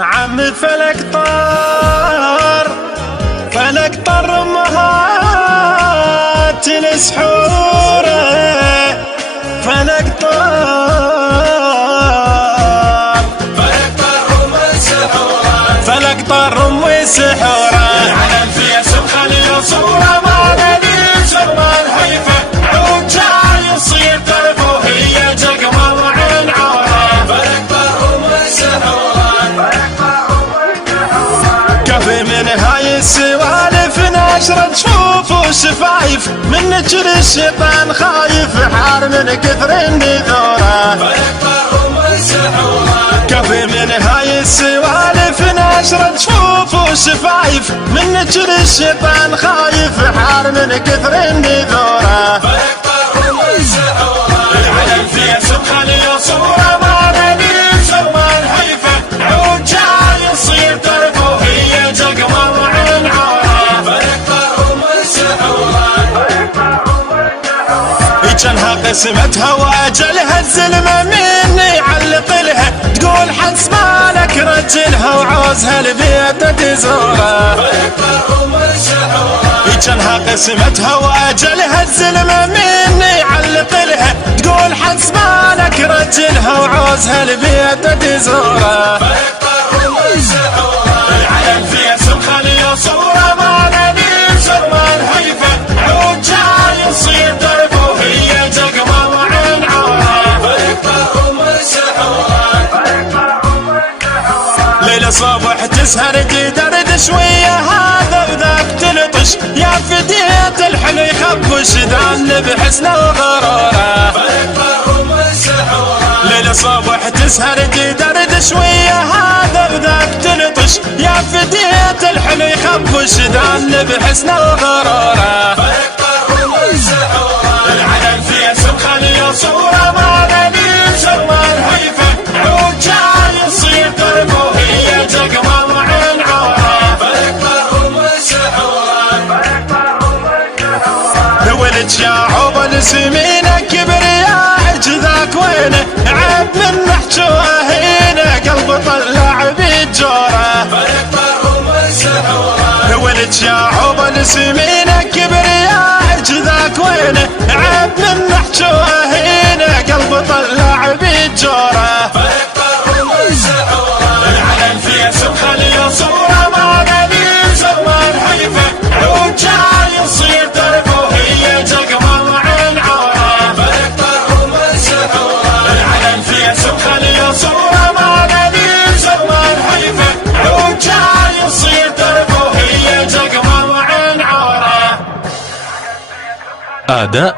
عم فلك طار امهات السحوره، فلك طار ام السحوره، فلك طار ام السحوره. العلم في سبخلي صوره ما غني شرب الحيفه، عود جاي يصير طرفه هي جقمه وعين عوره. فلك طار ام السحوره، كفي من هاي السوالف ناشرة تشوف وشفايف، من نجر الشيطان خايف حار من كثر النذوره. فلك طار ام السحوره، كفي من هاي السوالف ناشرة تشوف وشفايف، من نجر الشيطان خايف حار من كثر النذوره. فلك طار ام السحوره، العلم في سبخلي صوره ما غني شرب الحيفه، عود جاي يصير طرفه هي جقمه وعين عوره. فلك طار ام السحوره، جنها قسمتها واجلها الزلمه من يعلق لها، تقول حس مالك رجلها وعوزها البيت تزوره. فلك طار ام السحوره، جنها قسمتها واجلها الزلمه من يعلق لها، تقول حس مالك رجلها وعوزها البيت تزوره. فلك طار ام السحوره، العلم في سبخلي صوره ما غني شرب الحيفه، عود جاي يصير طرفه هي جقمه وعين عوره. فلك طار ام السحوره، ليلة صبح تسهر تدردش ويا هذا وذاك تلطش، يا فدية الحلو يخبش ذان بحسنه وغروره. فلك طار ام السحوره، ليلة صبح تسهر تدردش ويا هذا وذاك تلطش، يا فدية الحلو يخبش ذان بحسنه وغروره. فلك طار ام السحوره، العلم في سبخلي صوره ما غني شرب الحيفه، عود جاي يصير طرفه هي جقمه وعين عوره. فلك طار ام السحوره، ولد شاعوب السمينه كبرياء جذاك وينه، عيب من محجوه هينه قلب طلع بالجوره. فلك طار ام السحوره، ولد شاعوب السمينه كبرياء جذاك وينه، عيب من محجوه هينه قلب طلع بالجوره. فلك طار ام السحوره، العلم في سبخلي صوره ما غني شرب الحيفه، عود جاي يصير طرفه هي جقمه وعين عوره. فلك طار ام السحوره، العلم في سبخلي صوره ما غني شرب الحيفه، عود جاي يصير طرفه هي جقمه وعين عوره. أداء